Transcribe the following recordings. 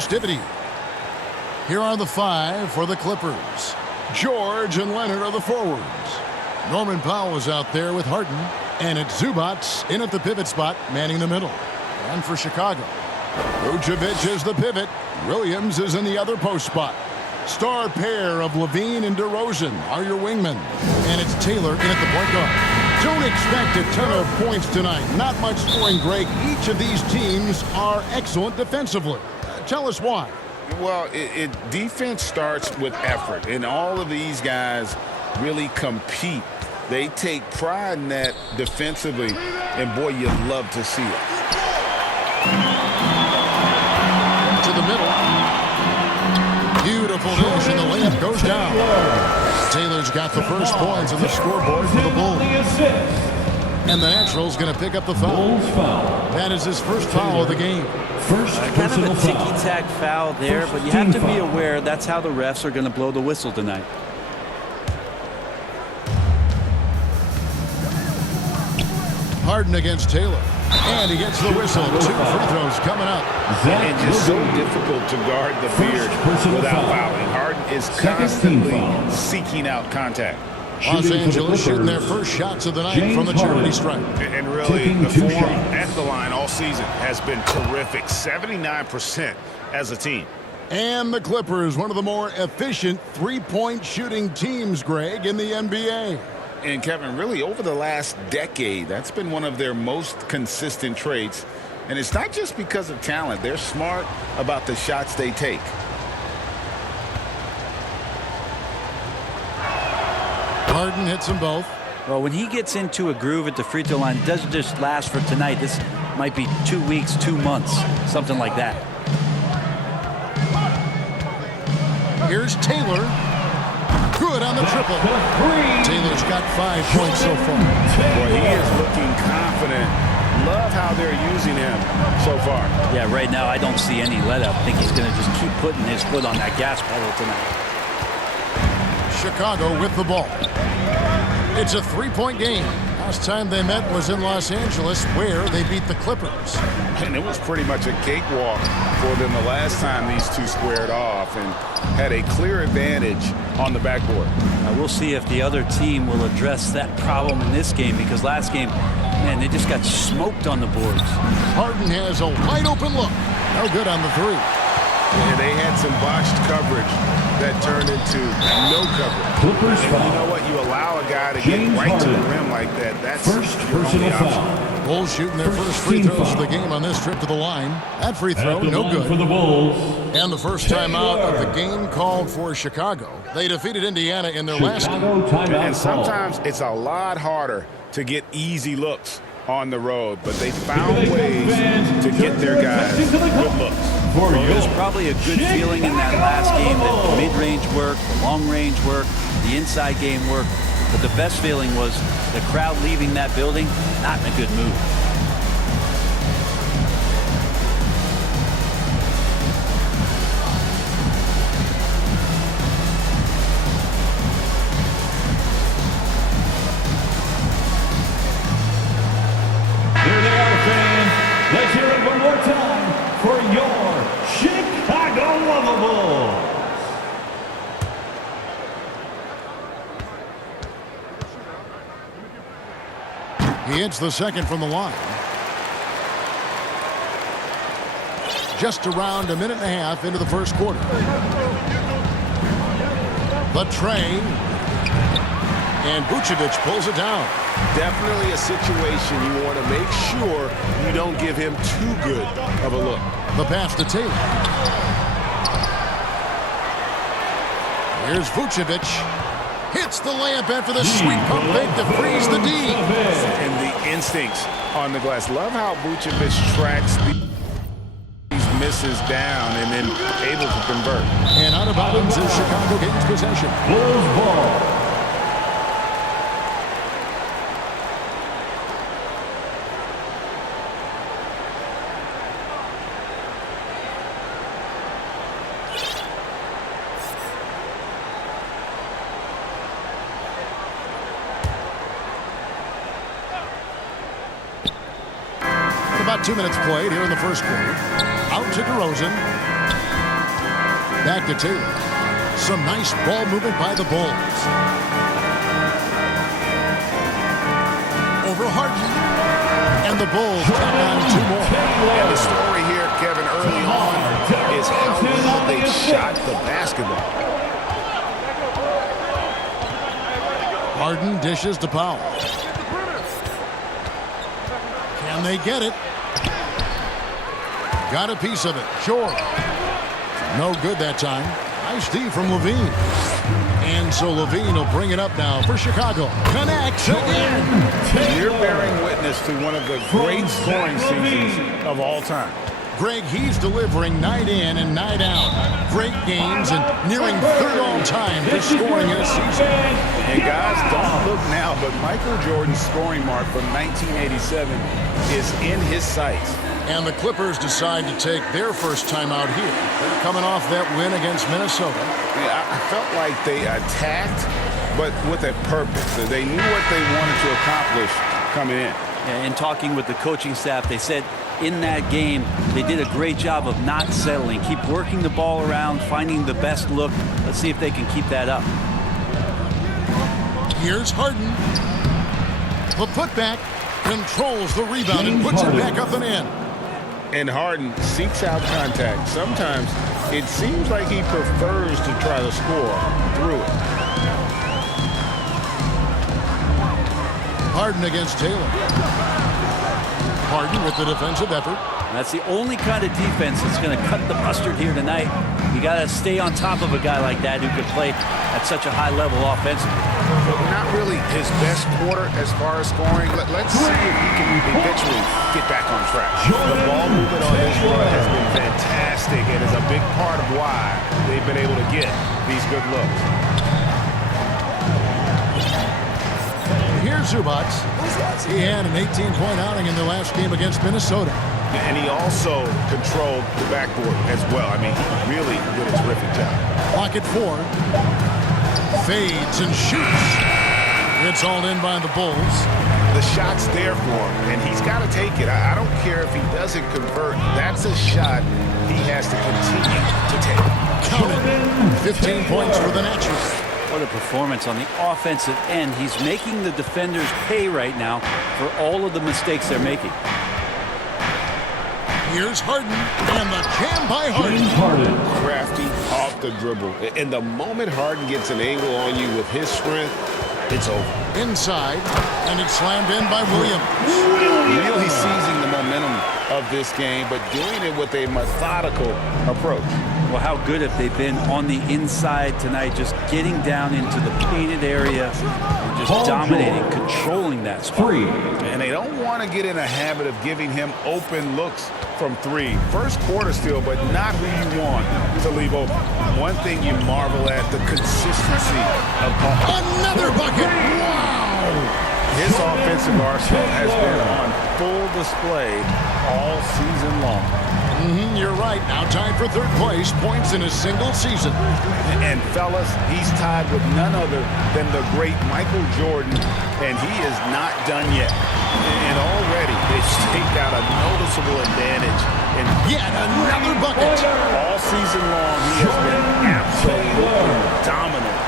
Festivity. Here are the five for the Clippers. George and Leonard are the forwards. Norman Powell is out there with Harden. And it's Zubats in at the pivot spot, manning the middle. And for Chicago, Vucevic is the pivot. Williams is in the other post spot. Star pair of Levine and DeRozan are your wingmen. And it's Taylor in at the point guard. Don't expect a ton of points tonight. Not much scoring, Greg. Each of these teams are excellent defensively. Tell us why. Well, defense starts with effort, and all of these guys really compete. They take pride in that defensively, and boy, you love to see it. To the middle. Beautiful dish, and the layup goes down. Taylor's got the first points on the scoreboard for the Bulls. And the Natural's going to pick up the foul. That is his first foul of the game. Kind of a ticky-tack foul there, but you have to be aware that's how the refs are going to blow the whistle tonight. Harden against Taylor. And he gets the whistle. 2 free throws coming up. It's just so difficult to guard the beard without fouling. Harden is constantly seeking out contact. Los Angeles shooting their first shots of the night from the charity stripe. And really, the form at the line all season has been terrific. 79% as a team. And the Clippers, one of the more efficient three-point shooting teams, Greg, in the NBA. And Kevin, really over the last decade, that's been one of their most consistent traits. And it's not just because of talent. They're smart about the shots they take. Harden hits them both. Well, when he gets into a groove at the free throw line, it doesn't just last for tonight. This might be 2 weeks, 2 months, something like that. Here's Taylor. Good on the triple. Taylor's got 5 points so far. Boy, he is looking confident. Love how they're using him so far. Yeah, right now I don't see any let up. I think he's going to just keep putting his foot on that gas pedal tonight. Chicago with the ball. It's a 3-point game. Last time they met was in Los Angeles, where they beat the Clippers. And it was pretty much a cakewalk for them the last time these two squared off and had a clear advantage on the backboard. Now we'll see if the other team will address that problem in this game, because last game, man, they just got smoked on the boards. Harden has a wide open look. No good on the three. Yeah, they had some botched coverage that turned into no coverage. Clippers and you know what? You allow a guy to get right to the rim like that. That's first your only personal option. foul. Bulls shooting their first free throws of the game on this trip to the line. That free throw, no good. For the Bulls. And the first time out of the game called for Chicago. They defeated Indiana in their last game. And sometimes it's a lot harder to get easy looks on the road, but they found ways to get their guys good looks. Well, there's probably a good feeling in that last game that the mid-range worked, the long-range worked, the inside game worked. But the best feeling was the crowd leaving that building not in a good mood. Here they are, fans. Let's hear it one more time for your Chicago Bulls. He hits the second from the line. Just around a minute and a half into the first quarter. The train. And Vucevic pulls it down. Definitely a situation you want to make sure you don't give him too good of a look. The pass to Taylor. Here's Vucevic. Hits the layup after the sweet pump fake to freeze the D. And the instincts on the glass. Love how Vucevic tracks these misses down and then able to convert. And out of bounds as Chicago gains possession. Bulls ball. About 2 minutes played here in the first quarter. Out to DeRozan. Back to Taylor. Some nice ball movement by the Bulls. Over Harden. And the Bulls tack on 2 more. And the story here, Kevin, early on is how well they shot the basketball. Harden dishes to Powell. Can they get it? Got a piece of it. Sure. No good that time. Nice D from Levine. And so Levine will bring it up now for Chicago. Connects again. You're bearing witness to one of the great scoring seasons of all time. Greg, he's delivering night in and night out. Great games and nearing 3rd all-time for scoring in a season. And guys, don't look now, but Michael Jordan's scoring mark from 1987 is in his sights. And the Clippers decide to take their first time out here. They're coming off that win against Minnesota. Yeah, I felt like they attacked, but with a purpose. They knew what they wanted to accomplish coming in. In talking with the coaching staff, they said in that game they did a great job of not settling. Keep working the ball around, finding the best look. Let's see if they can keep that up. Here's Harden. The putback controls the rebound and puts it back up and in. And Harden seeks out contact. Sometimes it seems like he prefers to try to score through it. Harden against Taylor. Harden with the defensive effort. That's the only kind of defense that's going to cut the mustard here tonight. You got to stay on top of a guy like that who can play at such a high level offensively. Not really his best quarter as far as scoring. Let's see if he can eventually get back on track. The ball movement on this run has been fantastic and is a big part of why they've been able to get these good looks. Here's Zubac. He had an 18-point outing in the last game against Minnesota. And he also controlled the backboard as well. I mean, he really did a terrific job. Clock at 4. Fades and shoots. It's all in by the Bulls. The shot's there for him, and he's got to take it. I don't care if he doesn't convert. That's a shot he has to continue to take. Count it. 15 points for the Natural. What a performance on the offensive end. He's making the defenders pay right now for all of the mistakes they're making. Here's Harden, and the jam by Harden. Crafty off the dribble. And the moment Harden gets an angle on you with his strength, it's over. Inside, and it's slammed in by Williams. Really seizing the momentum of this game, but doing it with a methodical approach. Well, how good have they been on the inside tonight, just getting down into the painted area and just dominating, controlling that spot. And they don't want to get in a habit of giving him open looks from 3. First quarter still, but not who you want to leave open. One thing you marvel at, the consistency of Paul. Another bucket! Wow! His offensive arsenal has been on full display all season long. You're right. Now time for 3rd place. Points in a single season. And fellas, he's tied with none other than the great Michael Jordan, and he is not done yet. And already they've staked out a noticeable advantage. And yet another bucket. All season long, he has been absolutely dominant.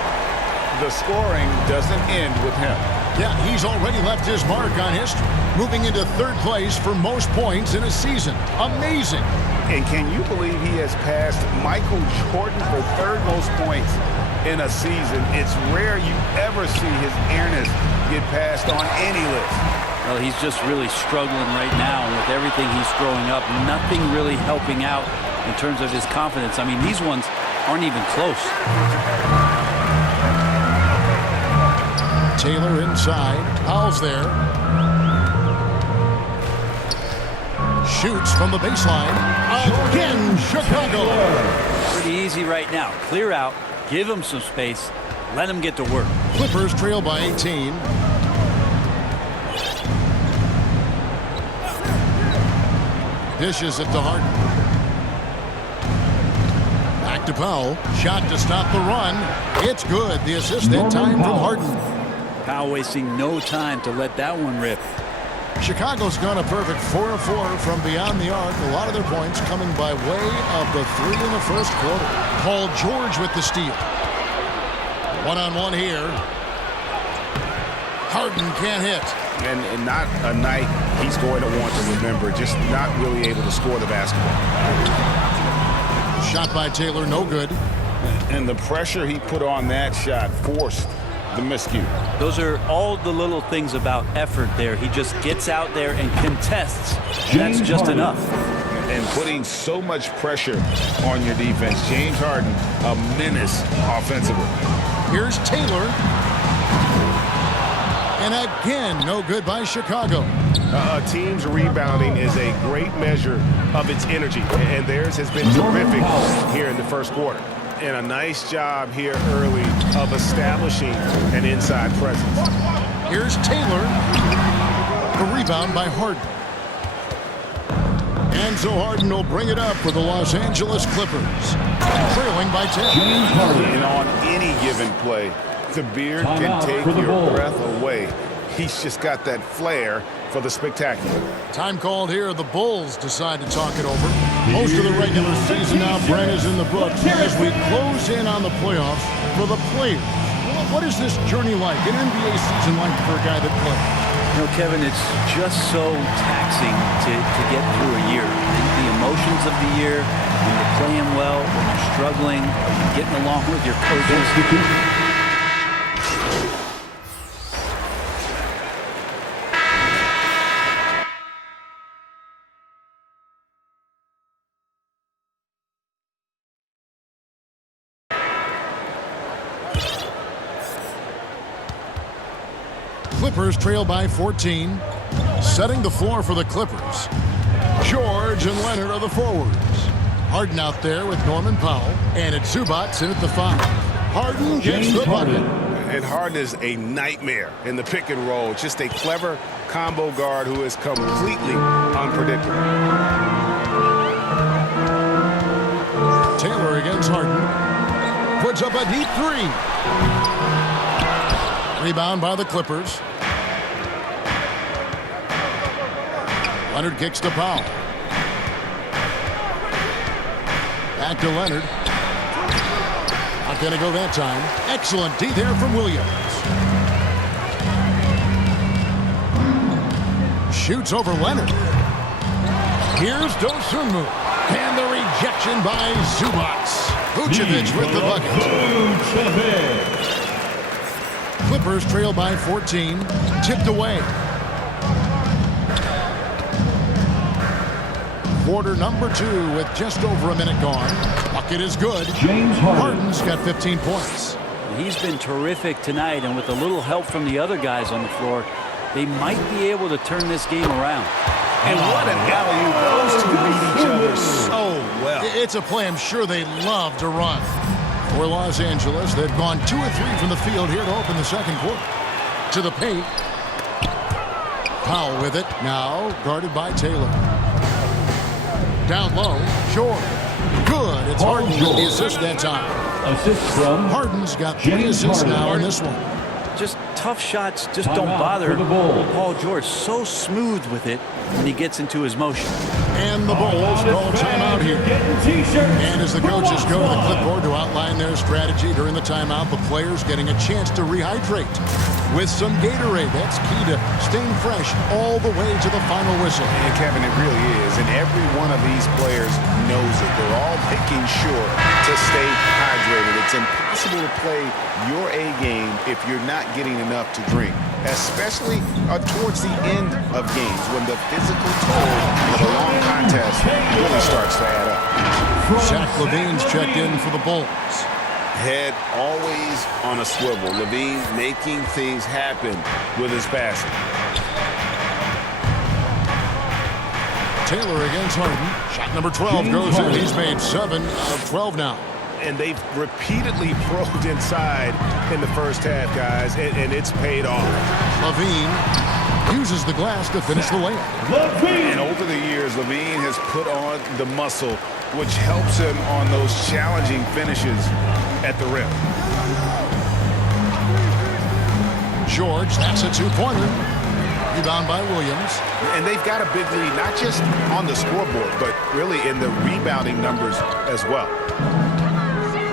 The scoring doesn't end with him. Yeah, he's already left his mark on history, moving into 3rd place for most points in a season. Amazing. And can you believe he has passed Michael Jordan for 3rd most points in a season? It's rare you ever see his nearness get passed on any list. Well, he's just really struggling right now with everything he's throwing up. Nothing really helping out in terms of his confidence. I mean, these ones aren't even close. Taylor inside. Powell's there. Shoots from the baseline. Again, Chicago. Pretty easy right now. Clear out. Give him some space. Let him get to work. Clippers trail by 18. Dishes it to Harden. Back to Powell. Shot to stop the run. It's good. The assist that time from Harden. Powell wasting no time to let that one rip. Chicago's gone a perfect 4 of 4 from beyond the arc. A lot of their points coming by way of the 3 in the first quarter. Paul George with the steal. One-on-one here. Harden can't hit. And not a night he's going to want to remember. Just not really able to score the basketball. Shot by Taylor, no good. And the pressure he put on that shot forced the miscue. Those are all the little things about effort there. He just gets out there and contests. And that's just enough. And putting so much pressure on your defense. James Harden, a menace offensively. Here's Taylor. And again, no good by Chicago. A team's rebounding is a great measure of its energy, and theirs has been terrific here in the first quarter. And a nice job here early of establishing an inside presence. Here's Taylor. The rebound by Harden. And so Harden will bring it up for the Los Angeles Clippers. Trailing by 10. And on any given play, the beard can take your breath away. He's just got that flair for the spectacular. Time called here. The Bulls decide to talk it over. Most of the regular season now, Brent, is in the books as we close in on the playoffs for the players. What is this journey like, an NBA season like for a guy that plays? You know, Kevin, it's just so taxing to get through a year. The emotions of the year, when you're playing well, when you're struggling, when you're getting along with your coaches. Clippers trail by 14. Setting the floor for the Clippers. George and Leonard are the forwards. Harden out there with Norman Powell. And it's Zubac in at the 5. Harden gets the bucket. And Harden is a nightmare in the pick and roll. Just a clever combo guard who is completely unpredictable. Taylor against Harden. Puts up a deep 3. Rebound by the Clippers. Leonard kicks to Powell. Back to Leonard. Not going to go that time. Excellent D there from Williams. Shoots over Leonard. Here's Dosunmu. And the rejection by Zubac. Vucevic with the bucket. Clippers trail by 14. Tipped away. Quarter number 2 with just over a minute gone. Bucket is good. James Harden's got 15 points. He's been terrific tonight, and with a little help from the other guys on the floor, they might be able to turn this game around. And what an alley-oop. Those two beat each other so well. It's a play I'm sure they love to run. For Los Angeles, they've gone 2 of 3 from the field here to open the second quarter. To the paint. Powell with it. Now guarded by Taylor. Down low. George. Good. It's Harden with the assist that time. Assist from Harden's got 3 assists now in this one. Just tough shots just don't bother Paul George. So smooth with it when he gets into his motion. And the Bulls call timeout here. And as the coaches go to the clipboard to outline their strategy during the timeout, the players getting a chance to rehydrate with some Gatorade. That's key to staying fresh all the way to the final whistle. And Kevin, it really is. And every one of these players knows it. They're all making sure to stay hydrated. It's impossible to play your A game if you're not getting enough to drink, especially towards the end of games when the physical toll of a long contest really starts to add up. Zach LaVine's checked in for the Bulls. Head always on a swivel. LaVine making things happen with his passing. Taylor against Harden. Shot number 12 goes in. He's made 7 of 12 now. And they've repeatedly probed inside in the first half, guys, and it's paid off. LaVine uses the glass to finish the layup. And over the years, LaVine has put on the muscle, which helps him on those challenging finishes at the rim. George, that's a 2-pointer. Rebound by Williams. And they've got a big lead, not just on the scoreboard, but really in the rebounding numbers as well.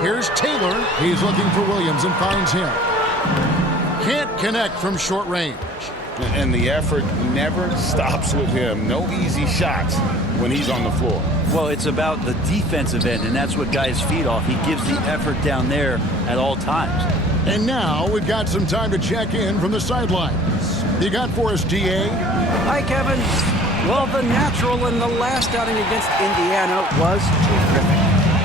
Here's Taylor. He's looking for Williams and finds him. Can't connect from short range. And the effort never stops with him. No easy shots when he's on the floor. Well, it's about the defensive end, and that's what guys feed off. He gives the effort down there at all times. And now we've got some time to check in from the sidelines. You got for us, DA? Hi, Kevin. Well, the natural in the last outing against Indiana was terrific.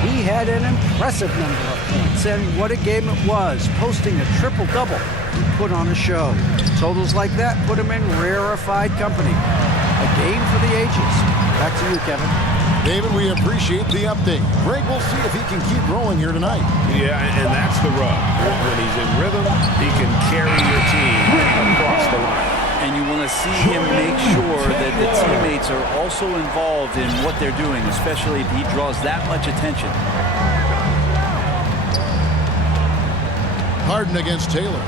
He had an impressive number of points, and what a game it was, posting a triple-double. He put on a show. Totals like that put him in rarefied company. A game for the ages. Back to you, Kevin. David, we appreciate the update. Greg, we'll see if he can keep growing here tonight. Yeah, and that's the rub. When he's in rhythm, he can carry your team across the line. And you want to see him make sure that the teammates are also involved in what they're doing, especially if he draws that much attention. Harden against Taylor.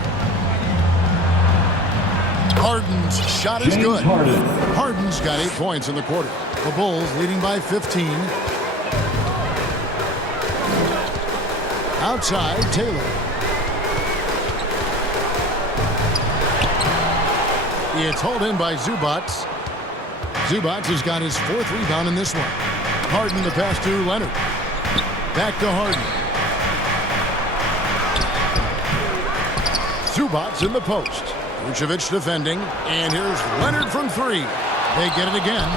Harden's shot is good. Harden's got 8 points in the quarter. The Bulls leading by 15. Outside, Taylor. It's hauled in by Zubats. Zubats has got his 4th rebound in this one. Harden the pass to Leonard. Back to Harden. Zubats in the post. Vucevic defending. And here's Leonard from 3. They get it again.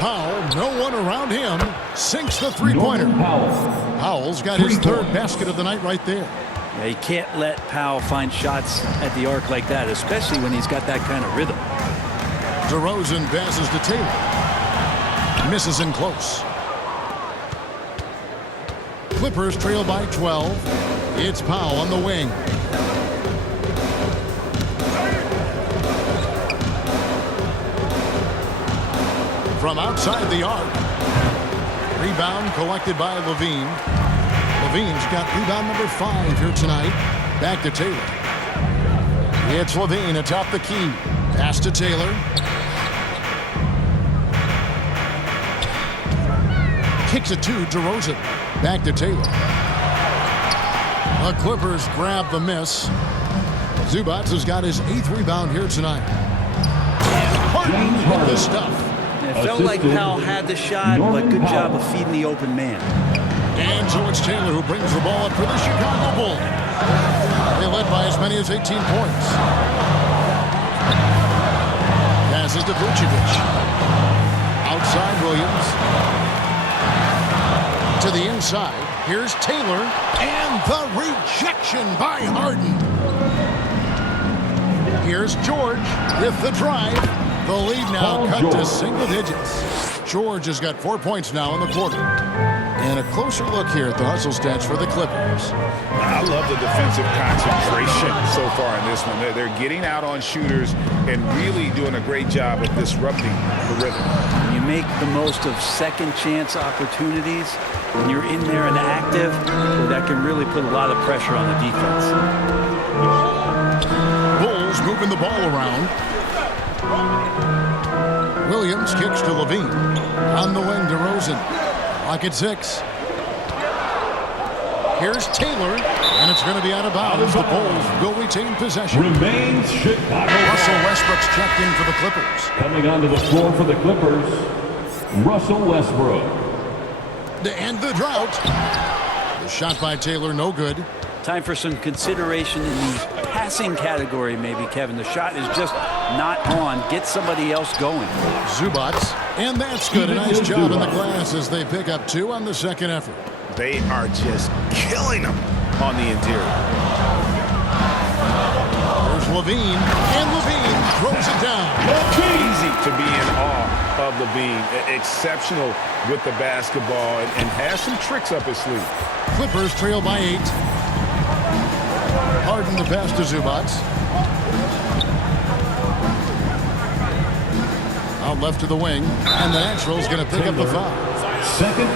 Powell, no one around him, sinks the three-pointer. Powell's got his 3rd basket of the night right there. Yeah, you can't let Powell find shots at the arc like that, especially when he's got that kind of rhythm. DeRozan passes to Taylor. Misses in close. Clippers trail by 12. It's Powell on the wing. From outside the arc. Rebound collected by Levine. Levine's got rebound number 5 here tonight. Back to Taylor. It's Levine atop the key. Pass to Taylor. Kicks it to DeRozan. Back to Taylor. The Clippers grab the miss. Zubats has got his 8th rebound here tonight. And Harden with the stuff. It felt like Powell had the shot, but good job of feeding the open man. And so it's Taylor who brings the ball up for the Chicago Bulls. They led by as many as 18 points. Passes to Vucevic. Outside Williams. To the inside. Here's Taylor. And the rejection by Harden. Here's George with the drive. The lead now cut to single digits. George has got 4 points now in the quarter. And a closer look here at the hustle stats for the Clippers. I love the defensive concentration so far in this one. They're getting out on shooters and really doing a great job of disrupting the rhythm. You make the most of second chance opportunities. When you're in there and active, that can really put a lot of pressure on the defense. Bulls moving the ball around. Williams kicks to Levine. On the wing, DeRozan. Clock at 6. Here's Taylor, and it's going to be out of bounds. The Bulls will retain possession. Remains Chicago. Russell Westbrook's checked in for the Clippers. Coming onto the floor for the Clippers, Russell Westbrook. To end the drought. The shot by Taylor, no good. Time for some consideration in the passing category, maybe, Kevin. The shot is just not on. Get somebody else going. Zubats, and that's good. A nice job in the glass as they pick up 2 on the second effort. They are just killing them on the interior. There's Levine, and Levine throws it down. Easy to be in awe of Levine. Exceptional with the basketball and has some tricks up his sleeve. Clippers trail by 8. Harden the pass to Zubats. Out left to the wing, and the Natural's going to pick up the foul.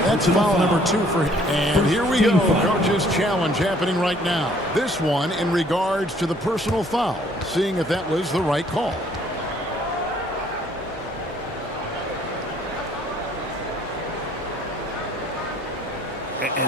That's foul number 2 for him. And here we go, coach's challenge happening right now. This one in regards to the personal foul, seeing if that was the right call.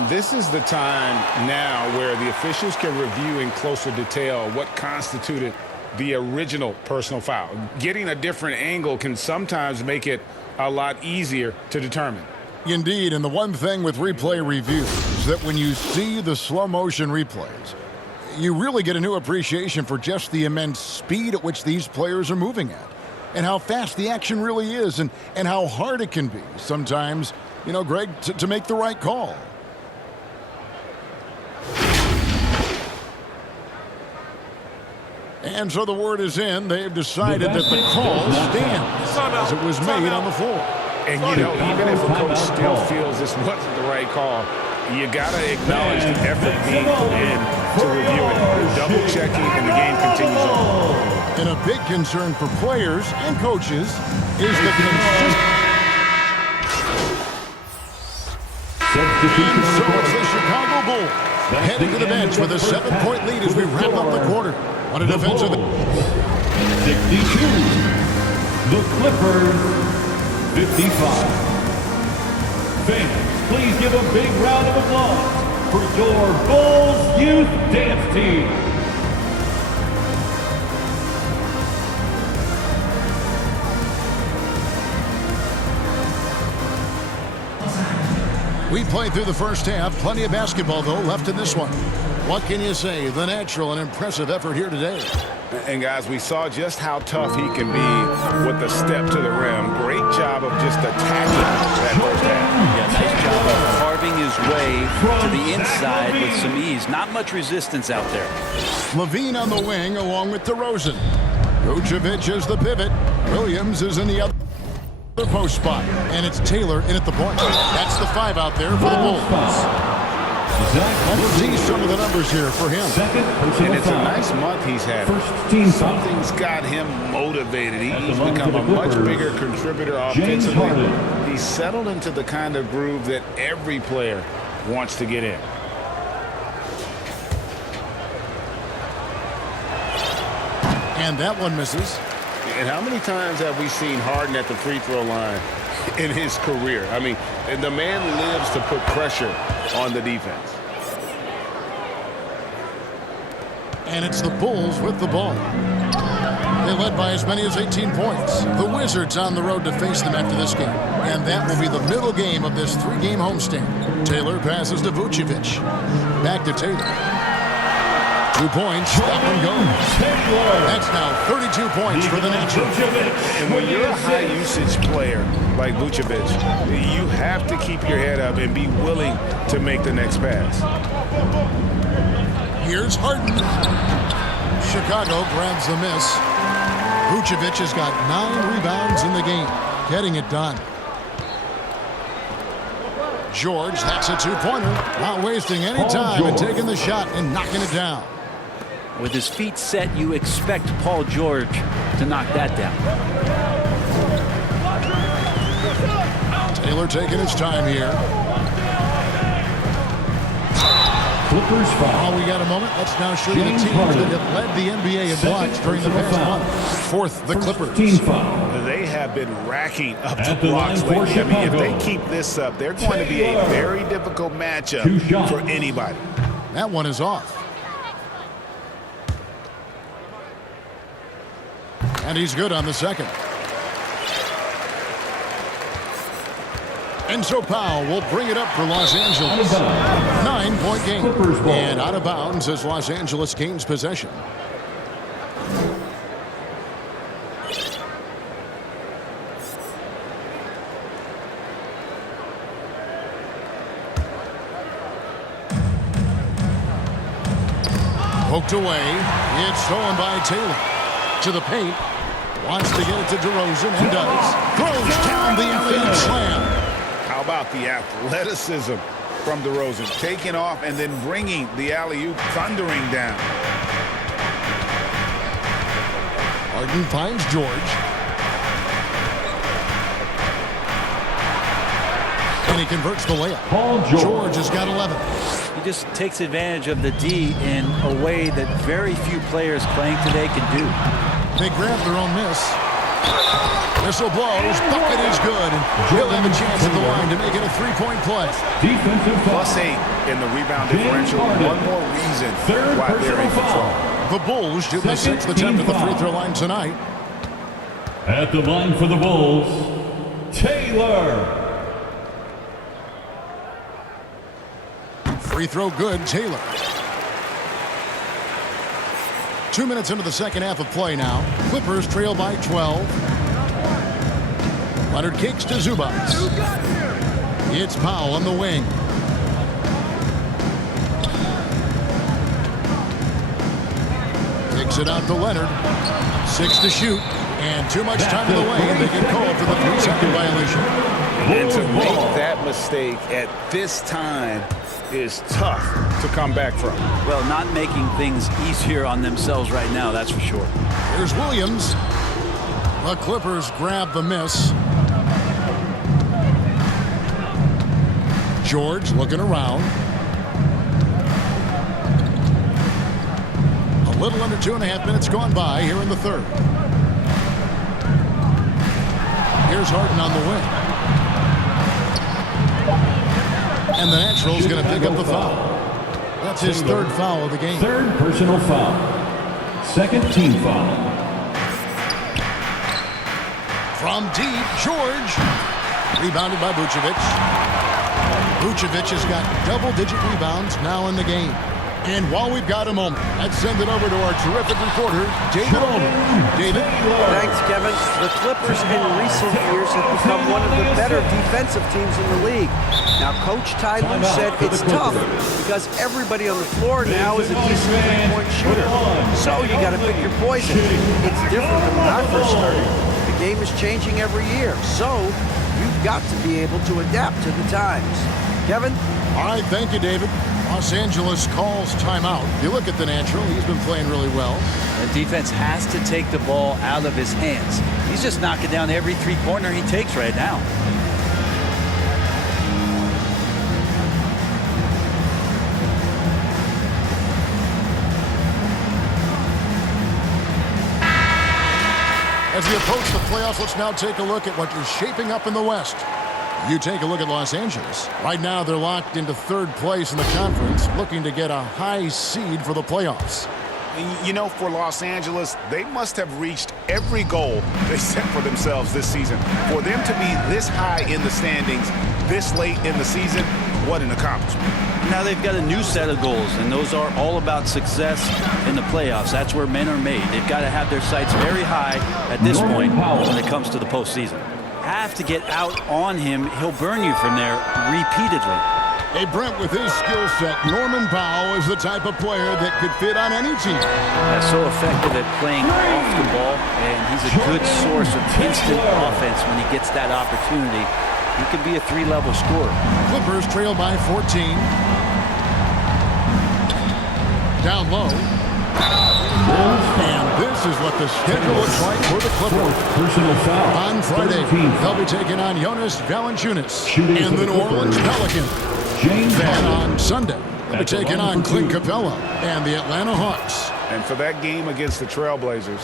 And this is the time now where the officials can review in closer detail what constituted the original personal foul. Getting a different angle can sometimes make it a lot easier to determine. Indeed, and the one thing with replay review is that when you see the slow motion replays, you really get a new appreciation for just the immense speed at which these players are moving at, and how fast the action really is, and how hard it can be sometimes, you know, Greg, to make the right call. And so the word is in. They've decided that the call stands as it was made on the floor. And, you know, even if a coach still feels this wasn't the right call, you got to acknowledge the effort being put in to review it. Double-checking, and the game continues on. And a big concern for players and coaches is the consistency. And so it's the Chicago Bulls heading to the bench with a 7-point lead as we wrap up the quarter. On a defensive 62. The Clippers 55. Fans, please give a big round of applause for your Bulls Youth Dance Team. We played through the first half. Plenty of basketball, though, left in this one. What can you say? The natural and impressive effort here today. And, guys, we saw just how tough he can be with the step to the rim. Great job of just attacking that first half. Yeah, nice job of carving his way to the inside with some ease. Not much resistance out there. Levine on the wing along with DeRozan. Vucevic is the pivot. Williams is in the other post spot. And it's Taylor in at the point. That's the 5 out there for the Bulls. We'll see some of the numbers here for him. And it's a nice month he's had. Something's got him motivated. He's become a much bigger contributor offensively. He's settled into the kind of groove that every player wants to get in. And that one misses. And how many times have we seen Harden at the free throw line in his career? I mean, the man lives to put pressure on the defense. And it's the Bulls with the ball. They led by as many as 18 points. The Wizards on the road to face them after this game. And that will be the middle game of this 3-game homestand. Taylor passes to Vucevic. Back to Taylor. 2 points. That one goes. That's now 32 points for the Natural. And when you're a high-usage player like Vucevic, you have to keep your head up and be willing to make the next pass. Here's Harden. Chicago grabs the miss. Vucevic has got 9 rebounds in the game, getting it done. George, that's a 2-pointer. Not wasting any time and taking the shot and knocking it down. With his feet set, you expect Paul George to knock that down. Taylor taking his time here. Clippers foul. Oh, we got a moment. Let's now show you the teams that have led the NBA in blocks during the past month. Fourth, the Clippers. They have been racking up the blocks lately. I mean, if they keep this up, they're going to be a very difficult matchup for anybody. That one is off. And he's good on the second. And so Powell will bring it up for Los Angeles. 9-point game. And out of bounds as Los Angeles gains possession. Poked away. It's stolen by Taylor. To the paint. Wants to get it to DeRozan and does. Throws down the alley-oop slam. How about the athleticism from DeRozan? Taking off and then bringing the alley-oop thundering down. Harden finds George. And he converts the layup. George has got 11. He just takes advantage of the D in a way that very few players playing today can do. They grab their own miss. Whistle blows. Bucket is good. And he'll have a chance at the line to make it a three-point play. Defensive foul. +8 in the rebound differential. One more reason why they're in control. The Bulls shoot the 6th attempt at the free throw line tonight. At the line for the Bulls, Taylor. Free throw good, Taylor. 2 minutes into the second half of play now. Clippers trail by 12. Leonard kicks to Zubac. It's Powell on the wing. Kicks it out to Leonard. 6 to shoot. And too much time in the lane. They get called for the 3-second violation. And to make that mistake at this time is tough to come back from. Well, not making things easier on themselves right now, that's for sure. Here's Williams. The Clippers grab the miss. George looking around. A little under 2.5 minutes gone by here in the third. Here's Harden on the wing. And the Natural's going to pick up the foul. That's his third foul of the game. Third personal foul. Second team foul. From deep, George. Rebounded by Vucevic. Vucevic has got double-digit rebounds now in the game. And while we've got a moment, let's send it over to our terrific reporter, David Olman. David? Thanks, Kevin. The Clippers in recent years have become one of the better defensive teams in the league. Now, Coach Ty Lue said it's tough because everybody on the floor now is a decent three-point shooter. So you got to pick your poison. It's different than when I first started. The game is changing every year. So you've got to be able to adapt to the times. Kevin? All right, thank you, David. Los Angeles calls timeout. You look at the Natural. He's been playing really well. The defense has to take the ball out of his hands. He's just knocking down every three-pointer he takes right now. As we approach the playoffs, let's now take a look at what is shaping up in the West. You take a look at Los Angeles. Right now, they're locked into third place in the conference, looking to get a high seed for the playoffs. You know, for Los Angeles, they must have reached every goal they set for themselves this season. For them to be this high in the standings this late in the season, what an accomplishment. Now they've got a new set of goals, and those are all about success in the playoffs. That's where men are made. They've got to have their sights very high at this point when it comes to the postseason. Have to get out on him. He'll burn you from there repeatedly. Hey, Brent, with his skill set, Norman Powell is the type of player that could fit on any team. So effective at playing off the ball, and he's a good source of instant offense when he gets that opportunity. He could be a three-level scorer. Clippers trail by 14. Down low. And this is what the schedule looks like for the Clippers. Personal foul. On Friday, they'll be taking on Jonas Valanciunas and the New Orleans Pelicans. Then on Sunday, they'll be taking on Clint Capella and the Atlanta Hawks. And for that game against the Trailblazers,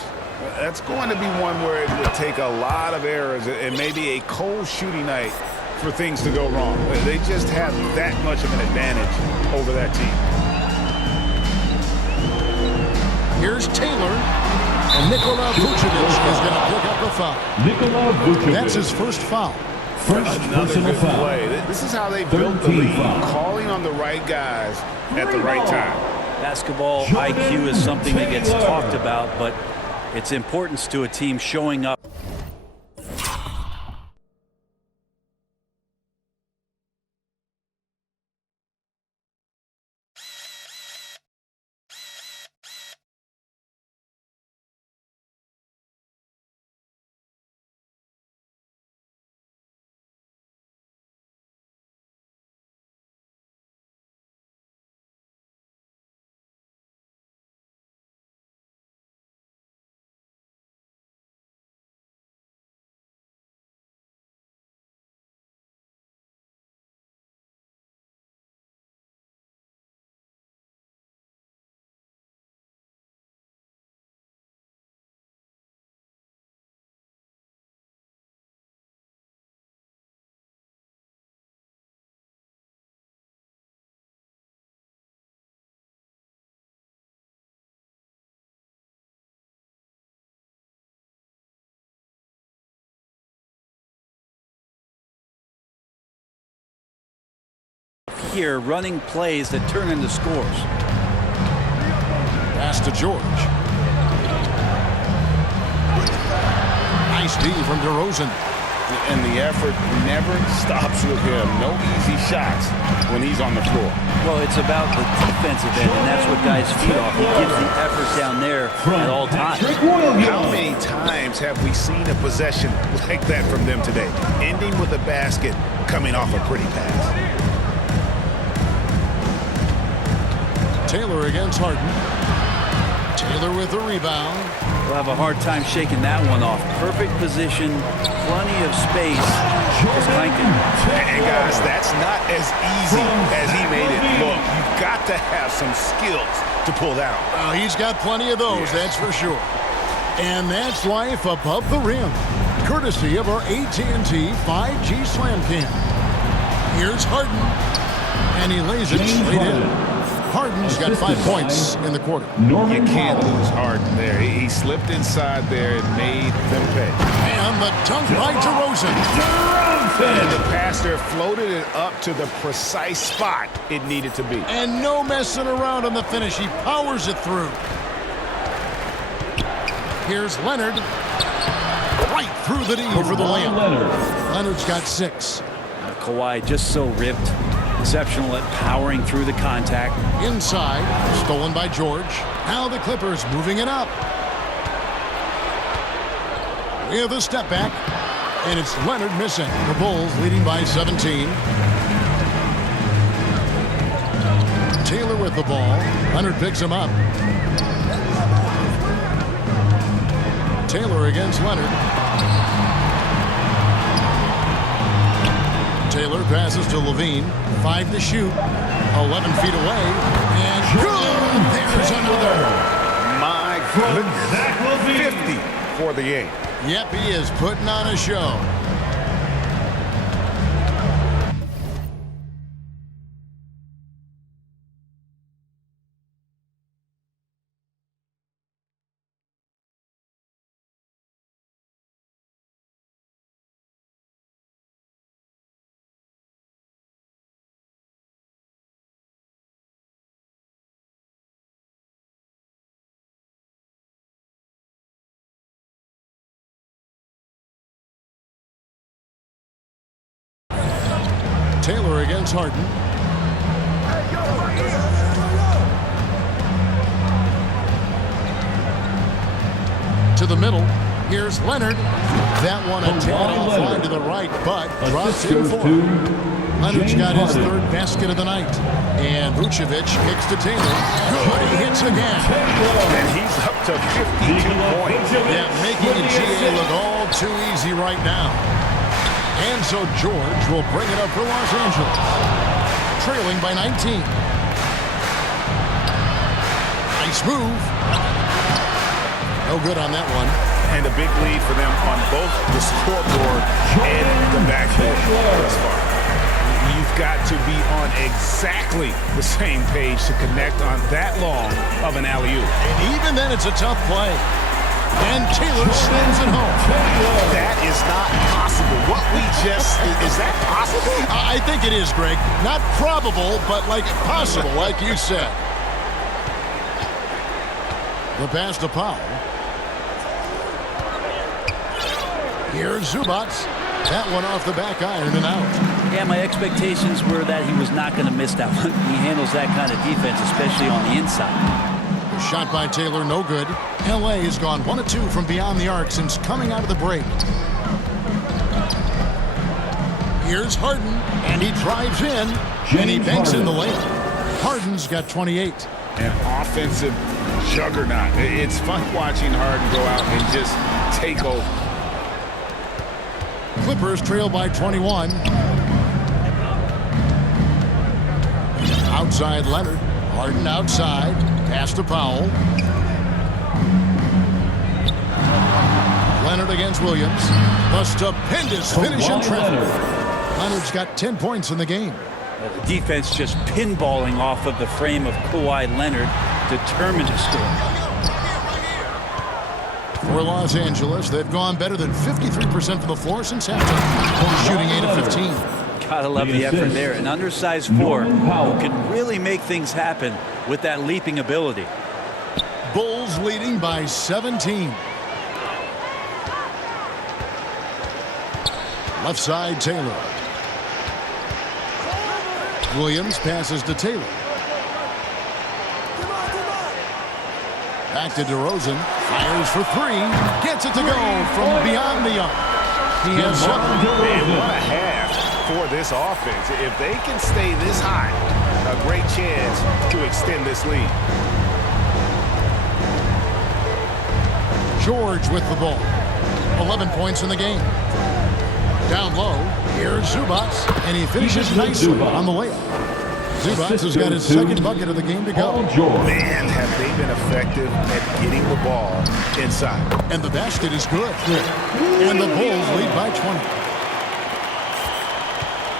that's going to be one where it would take a lot of errors and maybe a cold shooting night for things to go wrong. They just have that much of an advantage over that team. Here's Taylor, and Nikola Vucevic is going to pick up the foul. Nikola Vucevic. That's his first foul. First Another personal good foul. play. This is how they built the lead, foul. calling on the right guys at the right time. Basketball IQ is something that gets talked about, but its importance to a team showing up here running plays that turn into scores. Pass to George. Nice D from DeRozan. And the effort never stops with him. No easy shots when he's on the floor. Well, it's about the defensive end, and that's what guys feed off. He gives the effort down there at all times. How many times have we seen a possession like that from them today? Ending with a basket, coming off a pretty pass. Taylor against Harden. Taylor with the rebound. We'll have a hard time shaking that one off. Perfect position, plenty of space. And guys, that's not as easy as he made it look. You've got to have some skills to pull that off. Well, he's got plenty of those, that's for sure. And that's life above the rim, courtesy of our AT&T 5G Slam Cam. Here's Harden, and he lays it straight in. Harden's got 5 points in the quarter. You can't lose Harden there. He slipped inside there and made them pay. And the dunk by DeRozan. And the pass there floated it up to the precise spot it needed to be. And no messing around on the finish. He powers it through. Here's Leonard. Right through the D for the layup. Leonard's got 6. Kawhi just so ripped. Exceptional at powering through the contact. Inside, stolen by George. Now the Clippers moving it up. With a step back, and it's Leonard missing. The Bulls leading by 17. Taylor with the ball. Leonard picks him up. Taylor against Leonard. Taylor passes to Levine. 5 to shoot. 11 feet away. And good! There's another. My goodness. 50 for the game. Yep, he is putting on a show. Taylor against Harden. To the middle. Here's Leonard. That one a tad offline to the right, but drops in for him. Leonard's got his 3rd basket of the night. And Vucevic kicks to Taylor. Good, he hits again. And he's up to 52 points. Yeah, making the GA look all too easy right now. And so George will bring it up for Los Angeles, trailing by 19. Nice move. No good on that one. And a big lead for them on both the scoreboard and the backboard thus far. You've got to be on exactly the same page to connect on that long of an alley-oop. And even then, it's a tough play. And Taylor slams it home. That is not possible. What we just, is that possible? I think it is, Greg. Not probable, but like possible, like you said. The pass to Powell. Here's Zubac. That one off the back iron and out. Yeah, my expectations were that he was not going to miss that one. He handles that kind of defense, especially on the inside. The shot by Taylor, no good. L.A. has gone 1 of 2 from beyond the arc since coming out of the break. Here's Harden, and he drives in, and he banks in the layup. Harden's got 28. An offensive juggernaut. It's fun watching Harden go out and just take over. Clippers trail by 21. Outside Leonard. Harden outside. Pass to Powell. Leonard against Williams. A stupendous finish in traffic. Leonard's got 10 points in the game. The defense just pinballing off of the frame of Kawhi Leonard, determined to score. For Los Angeles, they've gone better than 53% from the floor since halftime, only shooting 8 of 15. Gotta love the effort there. An undersized 4 who can really make things happen with that leaping ability. Bulls leading by 17. Left side, Taylor. Williams passes to Taylor. Back to DeRozan. Fires for 3. Gets it to go from beyond the arc. He has 7. Man, what a half for this offense. If they can stay this high, a great chance to extend this lead. George with the ball. 11 points in the game. Down low, here's Zubats, and he finishes nicely on the layup. Zubats has got his second bucket of the game to go. Man, have they been effective at getting the ball inside. And the basket is good. And the Bulls lead by 20.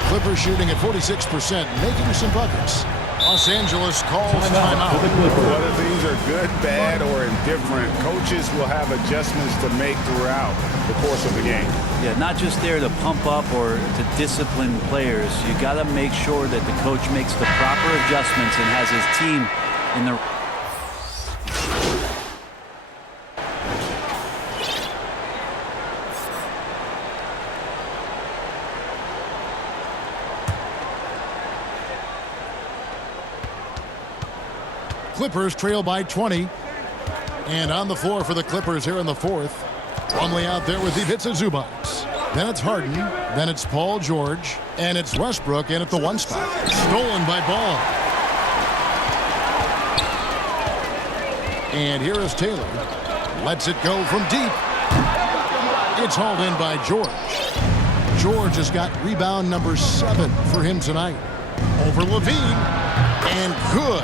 Clippers shooting at 46%, making some buckets. Los Angeles calls timeout. Whether these are good, bad, or indifferent, coaches will have adjustments to make throughout the course of the game. Yeah, not just there to pump up or to discipline players. You got to make sure that the coach makes the proper adjustments and has his team in the... Clippers trail by 20. And on the floor for the Clippers here in the fourth. Plumlee out there with Ivica Zubats. Then it's Harden. Then it's Paul George. And it's Westbrook in at the 1 spot. Stolen by Ball. And here is Taylor. Lets it go from deep. It's hauled in by George. George has got rebound number 7 for him tonight. Over Levine. And good,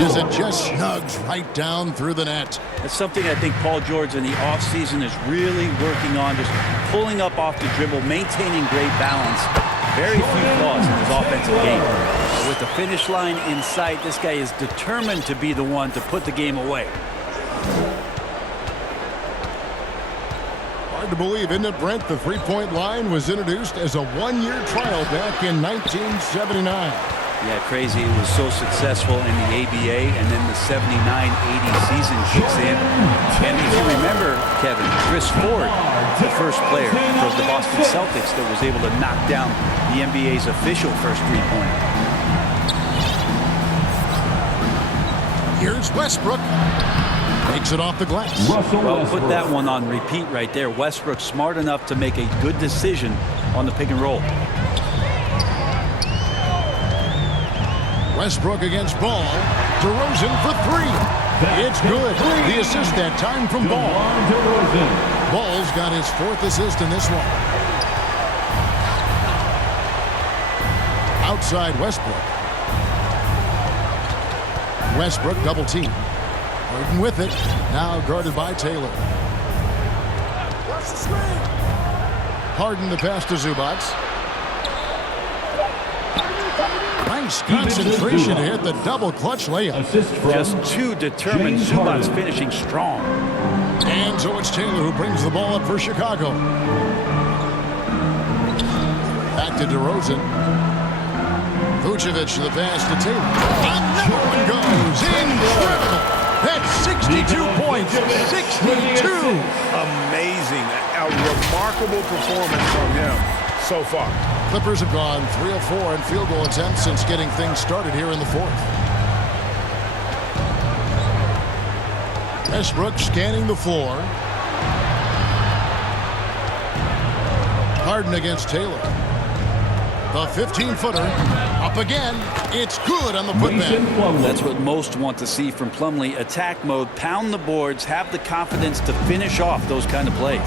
as it just snugs right down through the net. That's something I think Paul George in the offseason is really working on, just pulling up off the dribble, maintaining great balance. Very few flaws in his offensive game. But with the finish line in sight, this guy is determined to be the one to put the game away. Hard to believe, isn't it, Brent? The three-point line was introduced as a 1-year trial back in 1979. Yeah, crazy. It was so successful in the ABA, and then the 79-80 season kicks in. And if you remember, Kevin, Chris Ford, the first player from the Boston Celtics that was able to knock down the NBA's official first three-pointer. Here's Westbrook. Takes it off the glass. Well, put that one on repeat right there. Westbrook smart enough to make a good decision on the pick and roll. Westbrook against Ball. DeRozan for 3. It's good. The assist that time from Ball. Ball's got his 4th assist in this one. Outside Westbrook. Westbrook double team. Harden with it. Now guarded by Taylor. Harden the pass to Zubats. Nice concentration to hit the double clutch layup. Just too determined. Zubats finishing strong. And so it's Taylor who brings the ball up for Chicago. Back to DeRozan. Vucevic to the pass to Taylor. Another one goes. Incredible. That's 62 points. 62. Amazing. A remarkable performance from him so far. Clippers have gone 3 of 4 in field goal attempts since getting things started here in the fourth. Westbrook scanning the floor. Harden against Taylor. The 15-footer up again. It's good on the putback. That's what most want to see from Plumlee. Attack mode, pound the boards, have the confidence to finish off those kind of plays.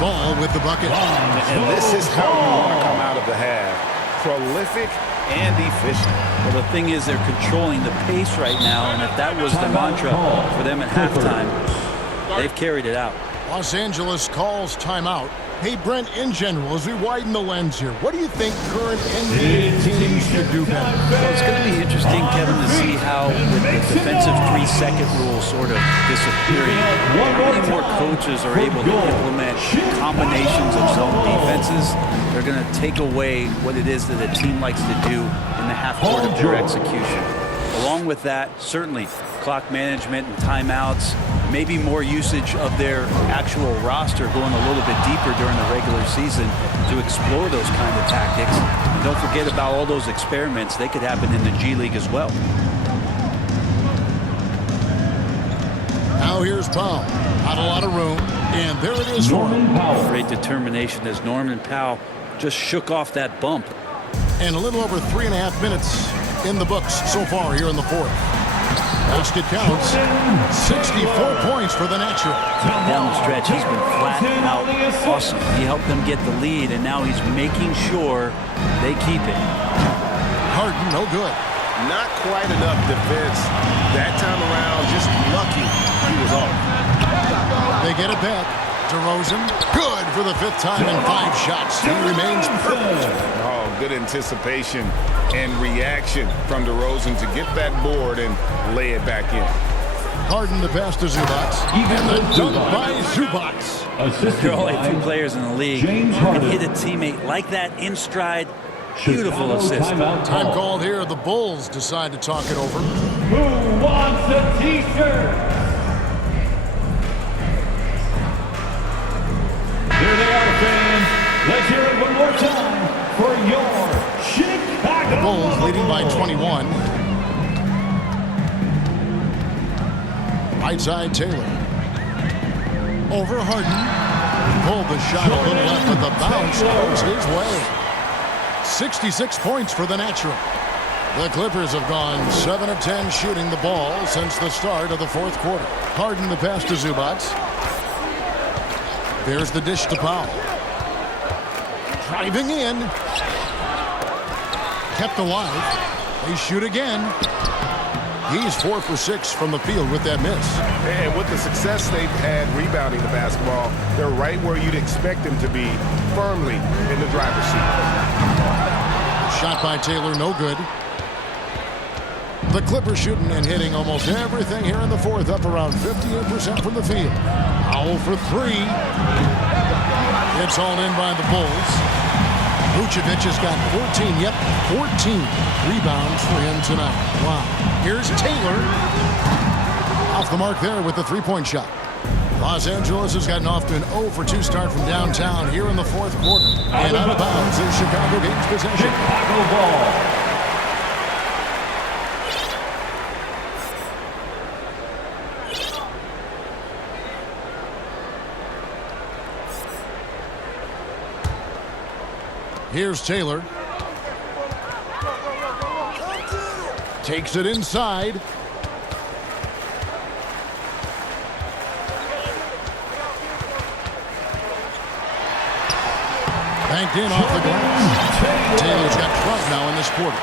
Ball with the bucket. And this is how you want to come out of the half. Prolific and efficient. Well, the thing is they're controlling the pace right now, and if that was the mantra for them at halftime, they've carried it out. Los Angeles calls timeout. Hey, Brent, in general, as we widen the lens here, what do you think current NBA teams should do better? Well, it's going to be interesting, Kevin, to see how, with the defensive 3-second rule sort of disappearing. How many more coaches are able to implement combinations of zone defenses? They're going to take away what it is that a team likes to do in the half court of their execution. Along with that, certainly clock management and timeouts, maybe more usage of their actual roster going a little bit deeper during the regular season to explore those kind of tactics. And don't forget about all those experiments. They could happen in the G League as well. Now here's Powell. Not a lot of room, and there it is for him. Great determination as Norman Powell just shook off that bump. And a little over 3.5 minutes in the books so far here in the fourth. Basket counts. 64 points for the natural. Down the stretch, he's been flat out awesome. He helped them get the lead, and now he's making sure they keep it. Harden, no good. Not quite enough defense that time around. Just lucky he was off. They get it back. DeRozan, good for the 5th time in 5 shots. He remains perfect. Oh, good anticipation and reaction from DeRozan to get that board and lay it back in. Harden the pass to Zubac. And the dunk by Zubac. There are only 2 players in the league who can hit a teammate like that in stride. Beautiful assist. Time called here. The Bulls decide to talk it over. Who wants a T-shirt? Here they are, fans. Let's hear it one more time for your Chicago. The Bulls leading by 21. Right side, Taylor. Over Harden. Pulled the shot a little left, but the bounce goes his way. 66 points for the natural. The Clippers have gone 7 of 10 shooting the ball since the start of the 4th quarter. Harden the pass to Zubac. There's the dish to Powell. Driving in. Kept alive. They shoot again. He's 4 for 6 from the field with that miss. And with the success they've had rebounding the basketball, they're right where you'd expect them to be, firmly in the driver's seat. Shot by Taylor, no good. The Clippers shooting and hitting almost everything here in the 4th, up around 58% from the field. Powell for 3. It's hauled in by the Bulls. Vucevic has got 14, 14 rebounds for him tonight. Wow. Here's Taylor. Off the mark there with the 3-point shot. Los Angeles has gotten off to an 0 for 2 start from downtown here in the 4th quarter. And out of bounds is Chicago gains possession. Chicago ball. Here's Taylor. Takes it inside. Banked in off the glass. Taylor's got 12 now in this quarter.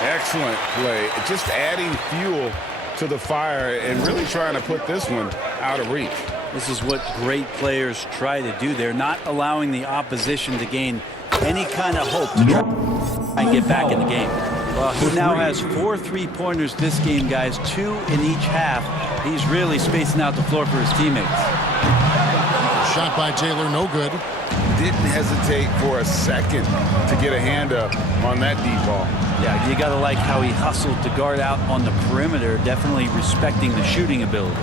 Excellent play. Just adding fuel to the fire and really trying to put this one out of reach. This is what great players try to do. They're not allowing the opposition to gain any kind of hope to try and get back in the game. Well, he now has 4 3-pointers this game, guys, 2 in each half. He's really spacing out the floor for his teammates. Shot by Taylor, no good. Didn't hesitate for a second to get a hand up on that deep ball. Yeah, you got to like how he hustled to guard out on the perimeter, definitely respecting the shooting ability.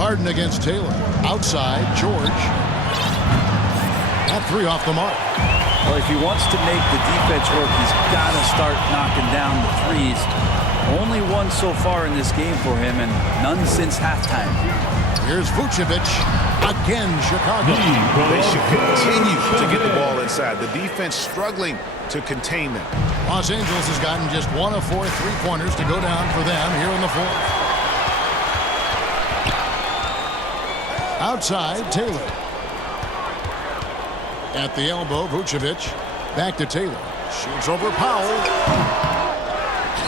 Harden against Taylor. Outside, George. That 3 off the mark. Well, if he wants to make the defense work, he's got to start knocking down the threes. Only 1 so far in this game for him, and none since halftime. Here's Vucevic. Again, Chicago. They should continue to get the ball inside. The defense struggling to contain them. Los Angeles has gotten just 1 of 4 3-pointers to go down for them here in the 4th. Outside, Taylor. At the elbow, Vucevic. Back to Taylor. Shoots over Powell.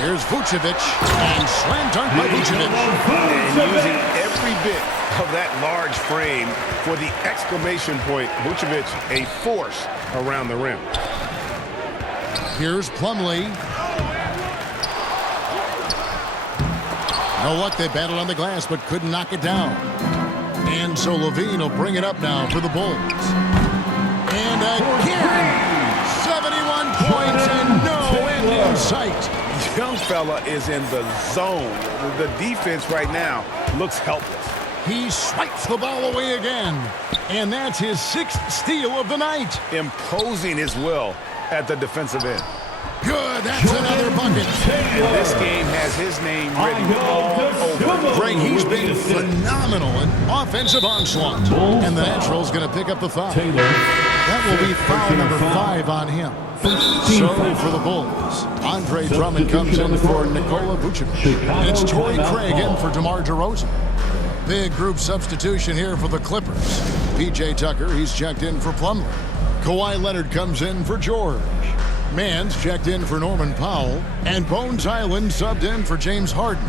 Here's Vucevic. And slam dunk by Vucevic. And using every bit of that large frame for the exclamation point. Vucevic, a force around the rim. Here's Plumlee. No luck, they battled on the glass, but couldn't knock it down. And so Levine will bring it up now for the Bulls. And again, 71 points and no end in sight. Young fella is in the zone. The defense right now looks helpless. He swipes the ball away again. And that's his 6th steal of the night. Imposing his will at the defensive end. Good, that's another bucket. And this game has his name written all over. Greg, he's been phenomenal in offensive onslaught. And the Natural's going to pick up the foul. That will be foul number 5 on him. So for the Bulls, Andre Drummond comes in for Nikola Vucevic. And it's Torrey Craig in for DeMar DeRozan. Big group substitution here for the Clippers. P.J. Tucker, he's checked in for Plumlee. Kawhi Leonard comes in for George. Mans checked in for Norman Powell. And Bones Highland subbed in for James Harden.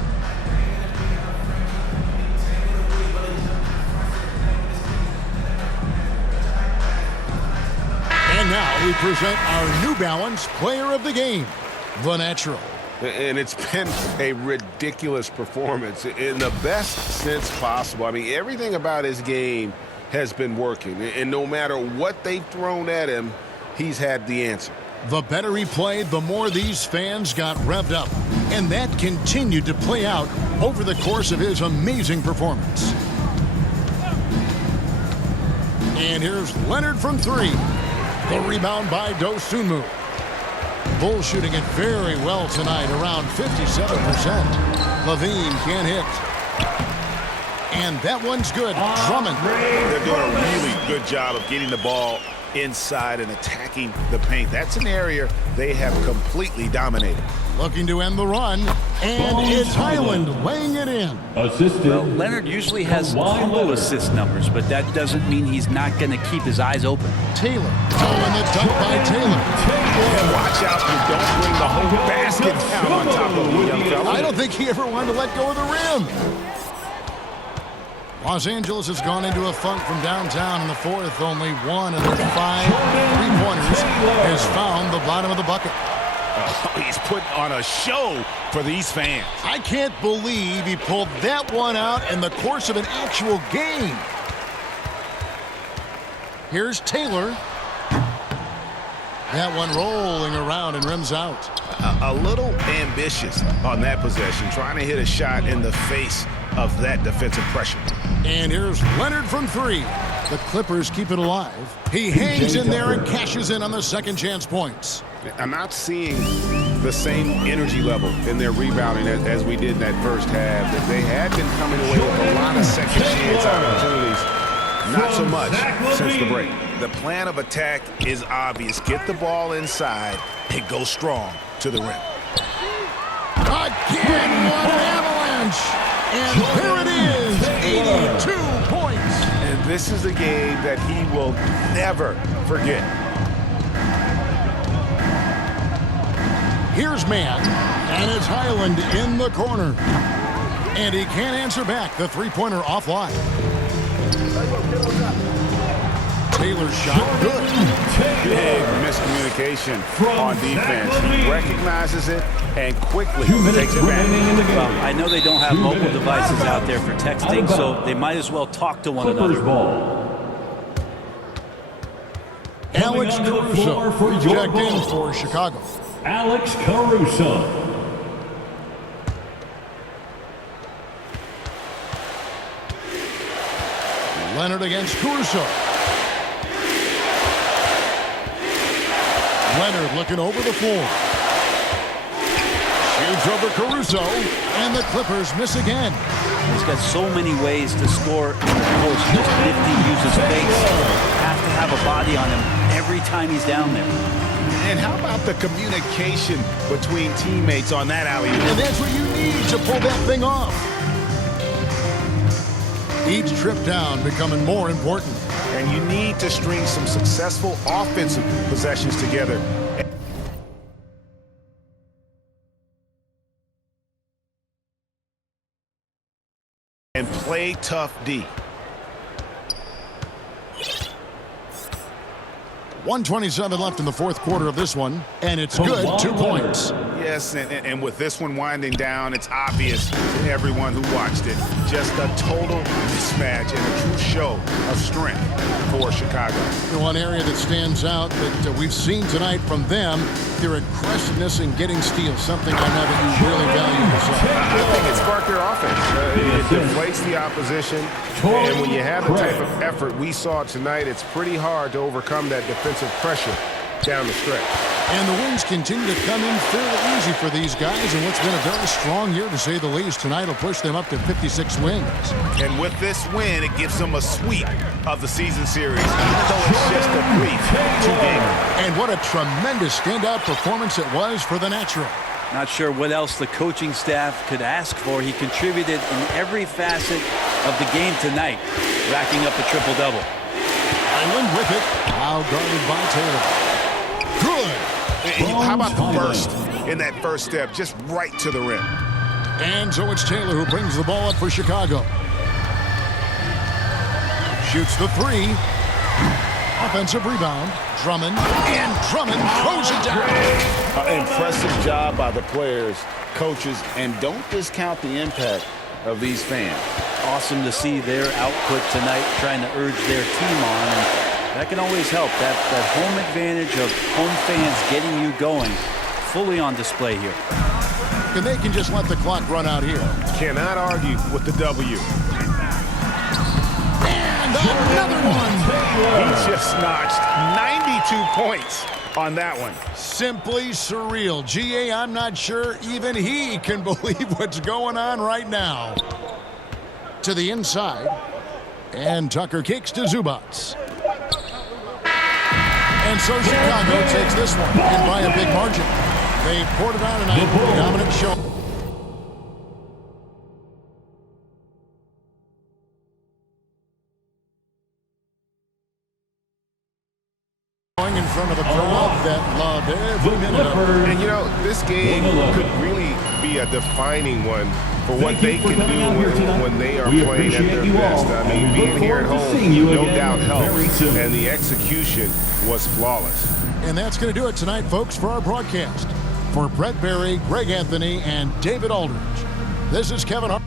And now we present our New Balance Player of the Game, the Natural. And it's been a ridiculous performance in the best sense possible. I mean, everything about his game has been working. And no matter what they've thrown at him, he's had the answer. The better he played, the more these fans got revved up. And that continued to play out over the course of his amazing performance. And here's Leonard from 3. The rebound by Dosunmu. Bulls shooting it very well tonight, around 57%. Levine can't hit. And that one's good. Drummond. They're doing a really good job of getting the ball inside and attacking the paint. That's an area they have completely dominated. Looking to end the run, and it's Highland laying it in. Well, Leonard usually has humble assist numbers, but that doesn't mean he's not going to keep his eyes open. Taylor. Oh, and the dunk by Taylor. And watch out you don't bring the whole basket down on top of the young fella. I don't think he ever wanted to let go of the rim. Los Angeles has gone into a funk from downtown in the 4th. Only 1 of the 5 3-pointers has found the bottom of the bucket. He's putting on a show for these fans. I can't believe he pulled that one out in the course of an actual game. Here's Taylor. That one rolling around and rims out. A little ambitious on that possession, trying to hit a shot in the face of that defensive pressure. And here's Leonard from 3. The Clippers keep it alive. He hangs in there and cashes in on the second chance points. I'm not seeing the same energy level in their rebounding as we did in that first half. That they had been coming away with a lot of second chance opportunities. Not so much since the break. The plan of attack is obvious. Get the ball inside and go strong to the rim. Again, what an avalanche! And there it is, 82 points. And this is a game that he will never forget. Here's Mann, and it's Highland in the corner. And he can't answer back. The 3-pointer offline. Taylor's shot, good. Big miscommunication on defense. He recognizes it and quickly takes advantage. Well, I know they don't have mobile devices out there for texting, so they might as well talk to one another. Alex Caruso checked in for Chicago. Alex Caruso. Leonard against Caruso. Leonard looking over the floor. Shoots over Caruso, and the Clippers miss again. He's got so many ways to score in the post. Just nifty, uses space. Has to have a body on him every time he's down there. And how about the communication between teammates on that alley-oop? And that's what you need to pull that thing off. Each trip down becoming more important. And you need to string some successful offensive possessions together. And play tough D. 1:27 left in the fourth quarter of this one, and it's good. 2 points. Yes, and with this one winding down, it's obvious to everyone who watched it. Just a total mismatch and a true show of strength for Chicago. One area that stands out that we've seen tonight from them, their aggressiveness in getting steals, something I know that you really value yourself. I think it sparked their offense. It deflates the opposition, and when you have the type of effort we saw tonight, it's pretty hard to overcome that defensive pressure down the stretch. And the wins continue to come in fairly easy for these guys, and what's been a very strong year to say the least. Tonight will push them up to 56 wins. And with this win, it gives them a sweep of the season series, even though it's just a brief 2-gamer. And what a tremendous standout performance it was for the Natural. Not sure what else the coaching staff could ask for. He contributed in every facet of the game tonight, racking up a triple-double. Island with it, now guarded by Taylor. Good. How about the burst in that first step, just right to the rim? And so it's Taylor who brings the ball up for Chicago. Shoots the three. Offensive rebound. Drummond. And Drummond throws it down. Impressive job by the players, coaches, and don't discount the impact of these fans. Awesome to see their output tonight, trying to urge their team on. And that can always help. That home advantage of home fans getting you going, fully on display here. And they can just let the clock run out here. Cannot argue with the W. And another one. He just notched 92 points on that one. Simply surreal. GA, I'm not sure even he can believe what's going on right now. To the inside. And Tucker kicks to Zubats. And so Chicago takes this one, and by a big margin. They poured it on tonight with a dominant show. In front of a crowd that loved every minute of it. And you know, this game could really be a defining one for what they can do when they are playing at their best. I mean, being here at home, no doubt helps. And the execution was flawless. And that's going to do it tonight, folks, for our broadcast. For Brett Berry, Greg Anthony, and David Aldridge, this is Kevin Hart.